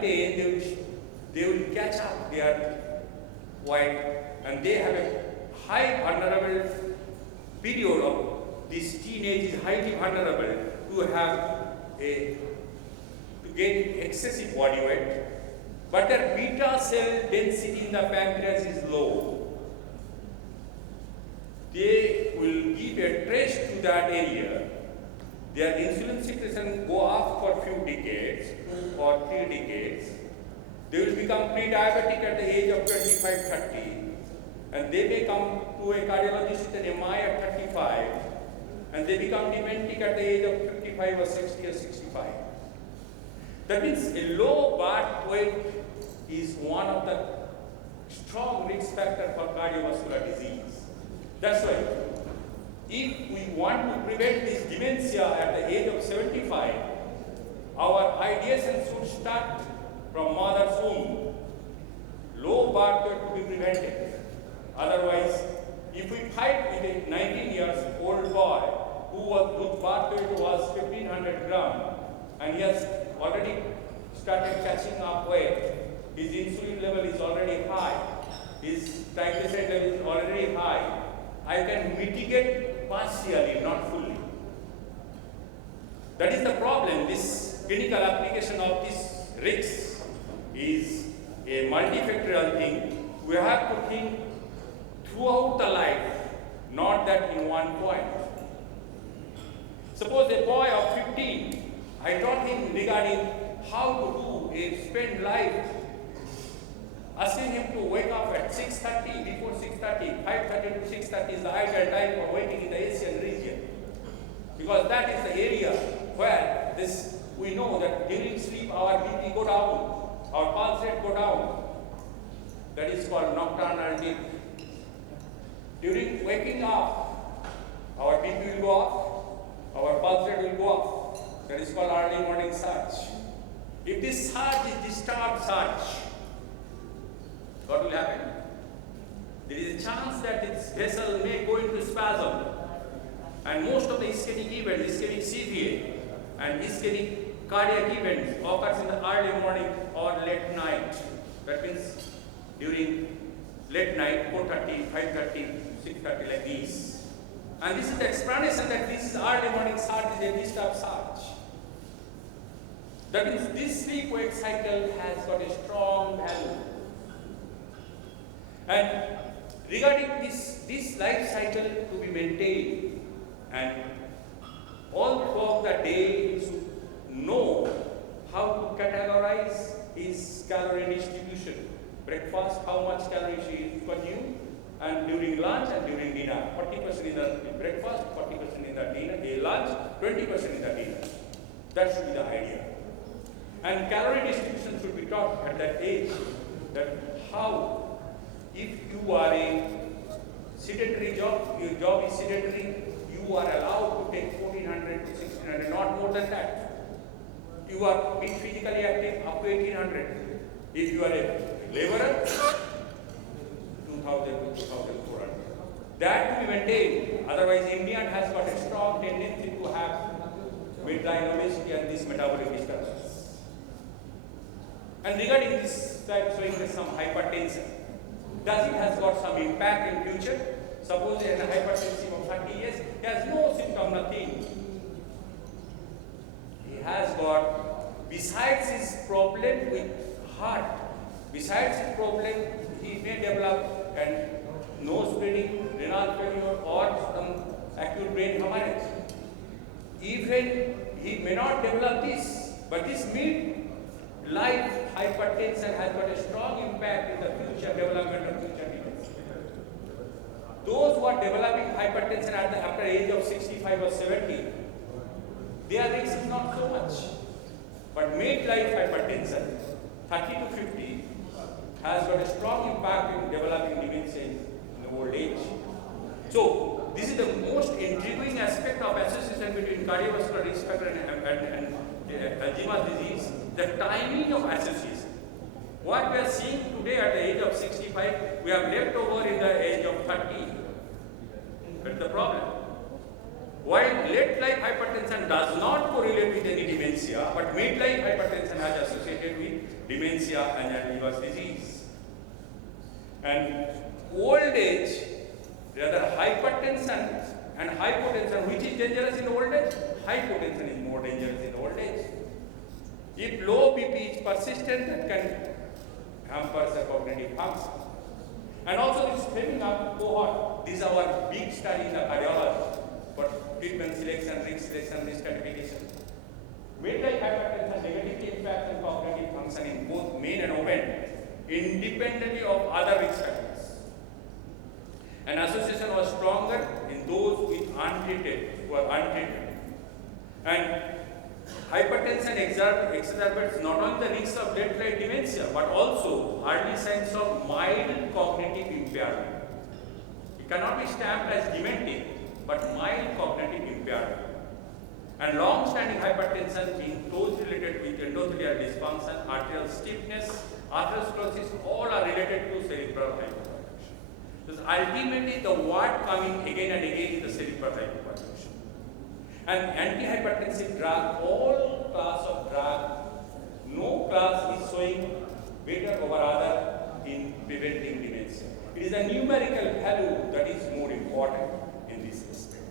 maintain, they will catch up their weight, and they have a high vulnerable period of this teenage is highly vulnerable to have to get excessive body weight, but their beta cell density in the pancreas is low. They will give a trace to that area. Their insulin secretion go up for few decades, 2 or 3 decades. They will become pre-diabetic at the age of 25-30, and they may come to a cardiologist with an MI at 35, and they become dementic at the age of 55 or 60 or 65. That means a low birth weight is one of the strong risk factors for cardiovascular disease. That's why, if we want to prevent this dementia at the age of 75, our ideation should start from mother's womb. Low birth weight to be prevented. Otherwise, if we fight with a 19 years old boy whose birth weight was 1500 grams, and he has already started catching up weight, his insulin level is already high, his triglyceride level is already high, I can mitigate partially, not fully. That is the problem. This clinical application of this risk is a multifactorial thing. We have to think throughout the life, not that in one point. Suppose a boy of 15, I taught him regarding how to spend life, asking him to wake up at 6:30, before 6:30, 5:30 to 6:30 is the ideal time for waiting in the Asian region. Because that is the area where we know that during sleep our BP go down, our pulse rate go down. That is called nocturnal dip. During waking up, our BP will go up, our pulse rate will go up. That is called early morning surge. If this surge is disturbed surge, what will happen? There is a chance that this vessel may go into spasm. And most of the ischemic events, ischemic CVA and ischemic cardiac events occurs in the early morning or late night. That means during late night, 4:30, 5:30, 6:30, like this. And this is the explanation that this is early morning surge is a disturbed surge. That means this sleep-wake cycle has got a strong value. And regarding this life cycle to be maintained, and all throughout the day you should know how to categorize his calorie distribution. Breakfast, how much calories he consume, and during lunch and during dinner. 40% in the breakfast, 40% in the dinner, lunch, 20% in the dinner. That should be the idea. And calorie distribution should be taught at that age, that how, if you are a sedentary job, your job is sedentary, you are allowed to take 1400 to 1600, not more than that. You are being physically active up to 1800. If you are a laborer, 2000 to 2400. That to be maintained. Otherwise, Indian has got a strong tendency to have midline obesity and this metabolic disturbance. And regarding this slide showing some hypertension, does it has got some impact in future? Suppose he has a hypertension of 30 years, he has no symptom, nothing. He has got, besides his problem with heart, besides his problem, he may develop and nose bleeding, renal failure, or some acute brain hemorrhage. Even he may not develop this, but this mid-life hypertension has got a strong impact in the future development of future disease. Those who are developing hypertension after age of 65 or 70, their risk is not so much. But mid-life hypertension, 30 to 50, has got a strong impact in developing dementia in the old age. So, this is the most intriguing aspect of association between cardiovascular risk factor and Alzheimer's disease, the timing of association. What we are seeing today at the age of 65, we have left over in the age of 30. That's the problem. While late-life hypertension does not correlate with any dementia, but mid-life hypertension has associated with dementia and Alzheimer's disease. And old age, rather hypertension and hypotension, which is dangerous in old age? Hypotension is more dangerous in old age. If low BP is persistent, that can hamper the cognitive function. And also this framing up cohort, these are our big study in the cardiology for treatment selection, risk stratification. Mid-life hypertension negatively impacts on cognitive function in both men and women, independently of other risk factors. An association was stronger in those with who are untreated. And hypertension exacerbates not only the risk of late-life dementia, but also early signs of mild cognitive impairment. It cannot be stamped as dementia, but mild cognitive impairment. And long-standing hypertension being closely related with endothelial dysfunction, arterial stiffness, atherosclerosis, all are related to cerebral hypertension. So ultimately, the word coming again and again is the cerebral hypertension. And antihypertensive drug, all class of drug, no class is showing better over other in preventing dementia. It is a numerical value that is more important in this respect.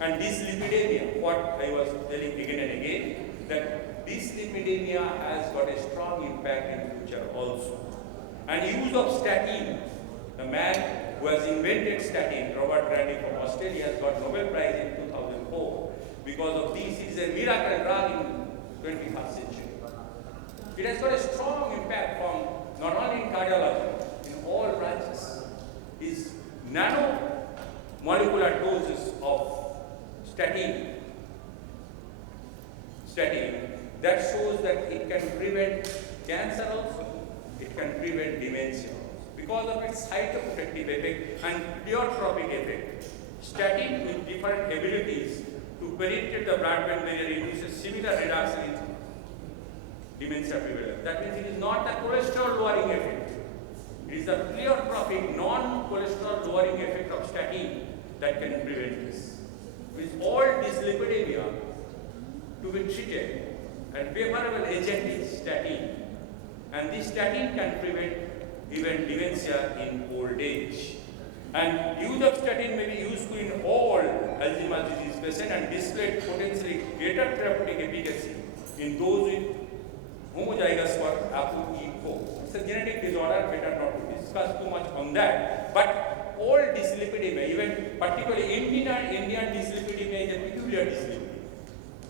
And dyslipidemia, what I was telling again and again, that dyslipidemia has got a strong impact in future also. And use of statin, the man who has invented statin, Robert Grady from Australia, has got Nobel Prize in 2004. Because of this, it is a miracle drug in 21st century. It has got a strong impact from not only in cardiology, in all branches. Is nanomolecular doses of statin that shows that it can prevent cancer also, it can prevent dementia also. Because of its cytoprotective effect and pleiotropic effect, statin with different abilities to penetrate the blood-brain barrier induces similar reduction in dementia prevalence. That means it is not the cholesterol lowering effect. It is the pleiotropic non-cholesterol lowering effect of statin that can prevent this. With all dyslipidemia to be treated, and favorable agent is statin. And this statin can prevent even dementia in old age. And use of statin may be useful in all Alzheimer's disease patients and displayed potentially greater therapeutic efficacy in those with homozygous for APOE4. It's a genetic disorder, better not to discuss too much on that. But all dyslipidemia, even particularly Indian dyslipidemia is a peculiar dyslipidemia.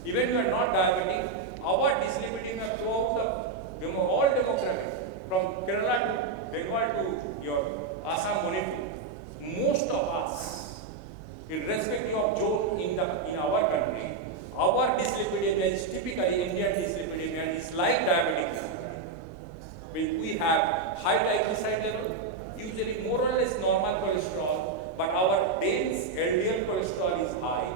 Even if you are not diabetic, our dyslipidemia throughout the all demographic, from Kerala to Bengal to your Assam, Manipur, most of us, irrespective of zone in our country, our dyslipidemia is typically Indian dyslipidemia is like diabetic. When we have high triglyceride level, usually more or less normal cholesterol, but our dense LDL cholesterol is high,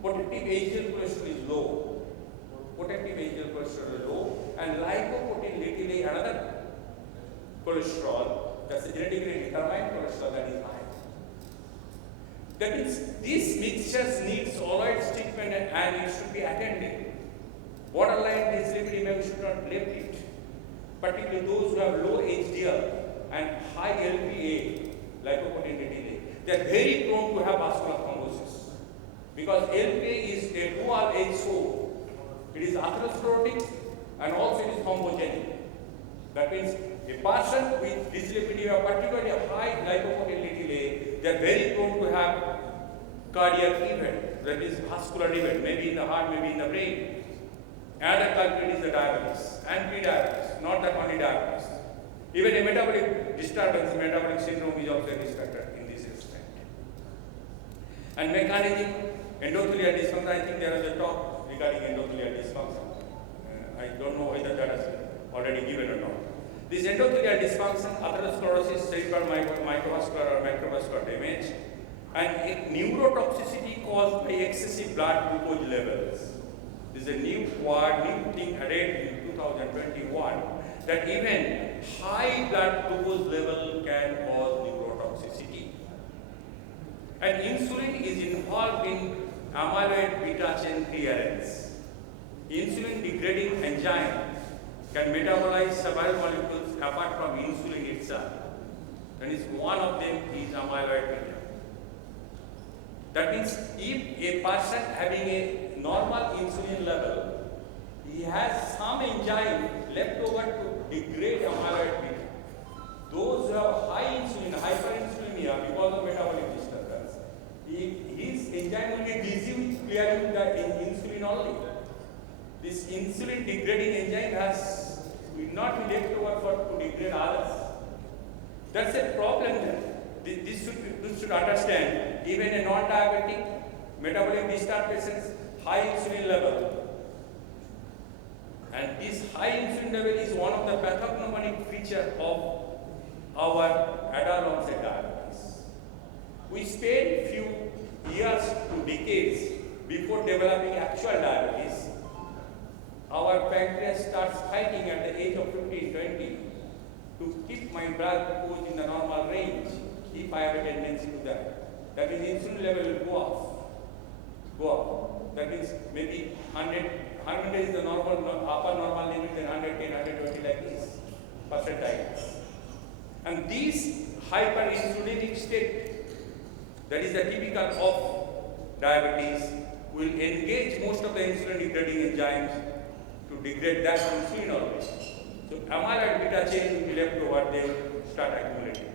protective HDL cholesterol is low. Protective HDL cholesterol is low, and lipoprotein little another cholesterol, that's a genetically determined cholesterol that is high. That means these mixtures needs always treatment and it should be attended. Borderline dyslipidemia, we should not neglect it. Particularly those who have low HDL and high LPA, lipoprotein little, they are very prone to have vascular thrombosis. Because LPA is a dual HO. It is atherosclerotic and also it is thrombogenic. That means a person with dyslipidemia, particularly a high lipoprotein little, they are very prone to have cardiac event, that is vascular event, maybe in the heart, maybe in the brain. Another culprit is the diabetes and pre-diabetes, not that only diabetes. Even a metabolic disturbance, metabolic syndrome is also a risk factor in this respect. And mechanism, endothelial dysfunction, I think there is a talk regarding endothelial dysfunction. I don't know whether that has already given or not. This endothelial dysfunction, atherosclerosis, cerebral microvascular or microvascular damage, and neurotoxicity caused by excessive blood glucose levels. This is a new thing added in 2021, that even high blood glucose level can cause neurotoxicity. And insulin is involved in amyloid beta chain clearance. Insulin degrading enzyme can metabolize several molecules apart from insulin itself. That is, one of them is amyloid beta. That means if a person having a normal insulin level, he has some enzyme left over to degrade amyloid beta. Those who have high insulin, hyperinsulinemia because of metabolic disturbance, his enzyme will be busy with clearing the insulin only. This insulin degrading enzyme will not be left over to degrade others. That's a problem there. This should understand. Even a non-diabetic, metabolic disturbed patients, high insulin level. And this high insulin level is one of the pathognomonic features of our adult onset diabetes. We spend few years to decades before developing actual diabetes. Our pancreas starts fighting at the age of 15, 20 to keep my blood glucose in the normal range if I have a tendency to that. That means insulin level will go up. That means maybe 100 is the normal, upper normal limit, then 110, 120 like this percentiles. And this hyperinsulinic state, that is the typical of diabetes, will engage most of the insulin degrading enzymes to degrade that insulin always. So amyloid beta chain will be left over, they start accumulating.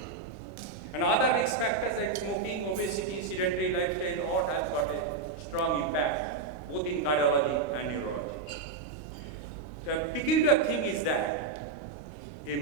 And other risk factors like smoking, obesity, sedentary lifestyle, all has got a strong impact, both in cardiology and neurology. The peculiar thing is that a